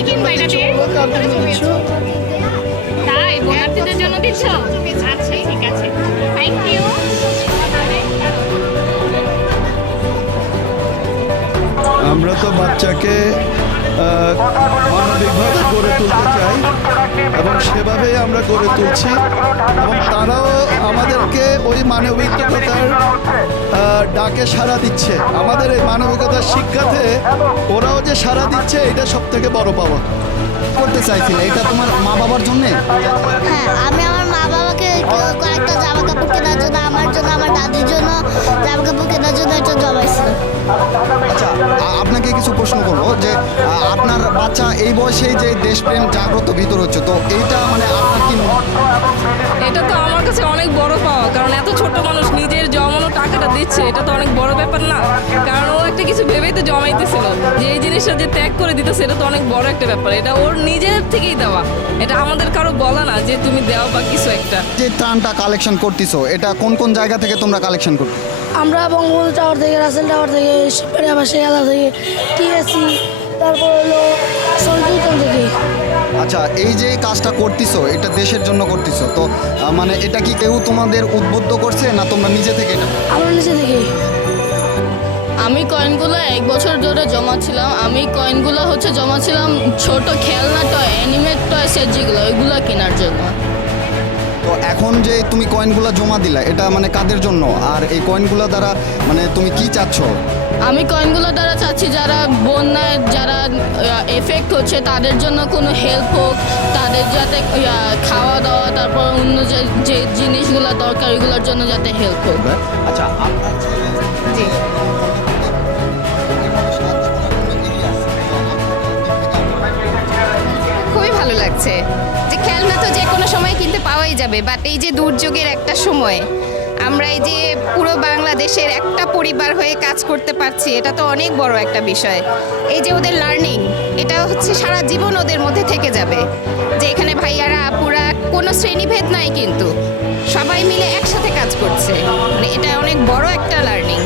কি কিনবো এটা দিয়ে? তাই বোনার্থীদের জন্য দিচ্ছ? আচ্ছা ঠিক আছে, থ্যাংক ইউ। আমরা তো বাচ্চাকে মানবিকভাবে গড়ে তুলতে চাই এবং সেভাবেই আমরা গড়ে তুলছি এবং তারাও আমাদেরকে ওই মানবিকতার ডাকে সাড়া দিচ্ছে। আমাদের এই মানবিকতার শিক্ষাতে ওরাও যে সাড়া দিচ্ছে এটা সব থেকে বড় পাওয়া। করতে চাইছিলে এটা তোমার মা বাবার জন্য? হ্যাঁ, আমি আমার মা বাবাকে কয়েকটা জামা কাপড় কেনার জন্য, আমার জন্য, আমার দাদির জন্য জামা কাপড় কেনার জন্য এটা জমাইছিলাম। আচ্ছা, আপনাকে কিছু প্রশ্ন করবো যে আপনার বাচ্চা এই বয়সেই যে দেশপ্রেম জাগ্রত ভিতর হচ্ছে, তো এইটা মানে আপনার কি মনে হয়? এটা তো আমার কাছে অনেক বড় পাওয়া, কারণ এত ছোট মানুষ নিজের জমানো টাকাটা দিচ্ছে, এটা তো অনেক বড় ব্যাপার না? কারণ ও একটা কিছু ভেবেই তো জমাইতেছিল, যে এই জিনিসটা যে ত্যাগ করে দিতেছে এটা তো অনেক বড় একটা ব্যাপার। এটা ওর নিজের থেকেই দেওয়া, এটা আমাদের কারো বলা না যে তুমি দাও বা কিছু একটা। যে ত্রাণটা কালেকশন করতেছো এটা কোন কোন জায়গা থেকে তোমরা কালেকশন করতে? আমরা বঙ্গবন্ধু টাওয়ার থেকে, রাসেল টাওয়ার থেকে, শিববাড়ি এলাকা থেকে, টিএসসি, তারপর হলো সন্তুতন থেকে। আচ্ছা, এই যে কাজটা করতেছো এটা দেশের জন্য করতেছো, তো মানে এটা কি কেউ তোমাদের উদ্বুদ্ধ করছে না তোমরা নিজে থেকে এটা? আমরা নিচে থেকে। আমি কয়েনগুলো 1 বছর ধরে জমাচ্ছিলাম। আমি কয়েনগুলো জমাচ্ছিলাম ছোট খেলনা টয়, অ্যানিমেট টয় সেট যেগুলো, ওইগুলো কেনার জন্য। তো এখন যে তুমি কয়েনগুলো জমা দিলা এটা মানে কাদের জন্য, আর এই কয়েনগুলো দ্বারা মানে তুমি কি চাচ্ছ? আমি কয়েনগুলো দ্বারা চাচ্ছি যারা বন্যায় যারা এফেক্ট হচ্ছে তাদের জন্য কোনো হেল্প হোক, তাদের যাতে খাওয়া দাওয়া, তারপর অন্য যে জিনিসগুলো দরকার ওইগুলোর জন্য যাতে হেল্প হোক। আচ্ছা, আপনার জি। খুবই ভালো লাগছে যে খেলনা তো যে কোনো সময় কিনতে পাওয়াই যাবে, বাট এই যে দুর্যোগের একটা সময় আমরা এই যে পুরো বাংলাদেশের একটা পরিবার হয়ে কাজ করতে পারছি, এটা তো অনেক বড় একটা বিষয়। এই যে ওদের লার্নিং, এটা সারা জীবন ওদের মধ্যে থেকে যাবে যে এখানে ভাইয়ারা আপুরা কোনো শ্রেণীভেদ নাই, কিন্তু সবাই মিলে একসাথে কাজ করছে, মানে এটা অনেক বড় একটা লার্নিং।